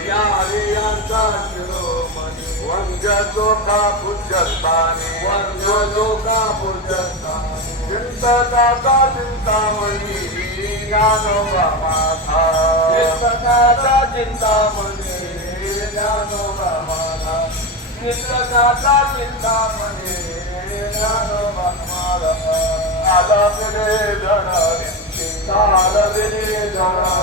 वेदांचा शिरोमणी वंद्य जोखा पूज्यस्थानी वंद्य जोखा पूज्यस्थानी चिंतकाचा चिंतामणी ज्ञानोबा माझा चिंतकाचा चिंतामणी ज्ञानोबा माझा चिंतकाचा चिंतामणी ज्ञानोबा माझा आला फिरे जण धडा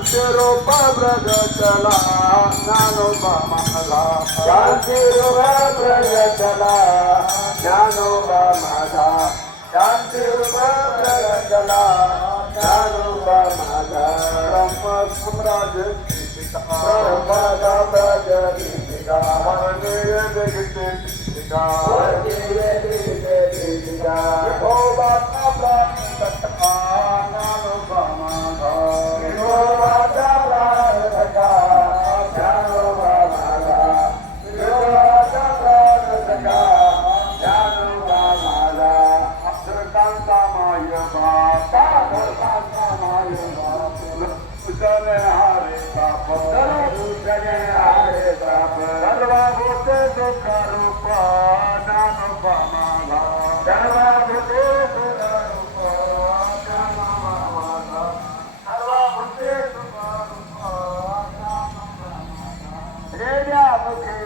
ಶಾಂತಿರೂಪ ಪ್ರಗತಲ ನಾನೊಬ್ಬ ಮಹಲ ಶಾಂತಿರೂಪ ಪ್ರಗತಲ ನಾನೊಬ್ಬ ಮಹಲ ಶಾಂತಿರೂಪ ಪ್ರಗತಲ ನಾನೊಬ್ಬ ಮಹಲ ಬ್ರಹ್ಮ ಸಾಮ್ರಾಜ ಬ್ರಹ್ಮದ ಪ್ರಜಗೀತಿಕ ವರ್ಣೀಯ ಜಗತ್ತೆ ಗೀತಿಕ ವರ್ಣೀಯ ಜಗತ್ತೆ ಗೀತಿಕ ಸರ್ವಭೂತೆ ಸುಖ ರೂಪ ನಾನುಪಮ ಸರ್ವಭೂತೆ ಸುಖ ರೂಪ ಸರ್ವಭೂತೆ ಸುಖ ರೂಪ ರೇಡಿಯಾ ಮುಖಿ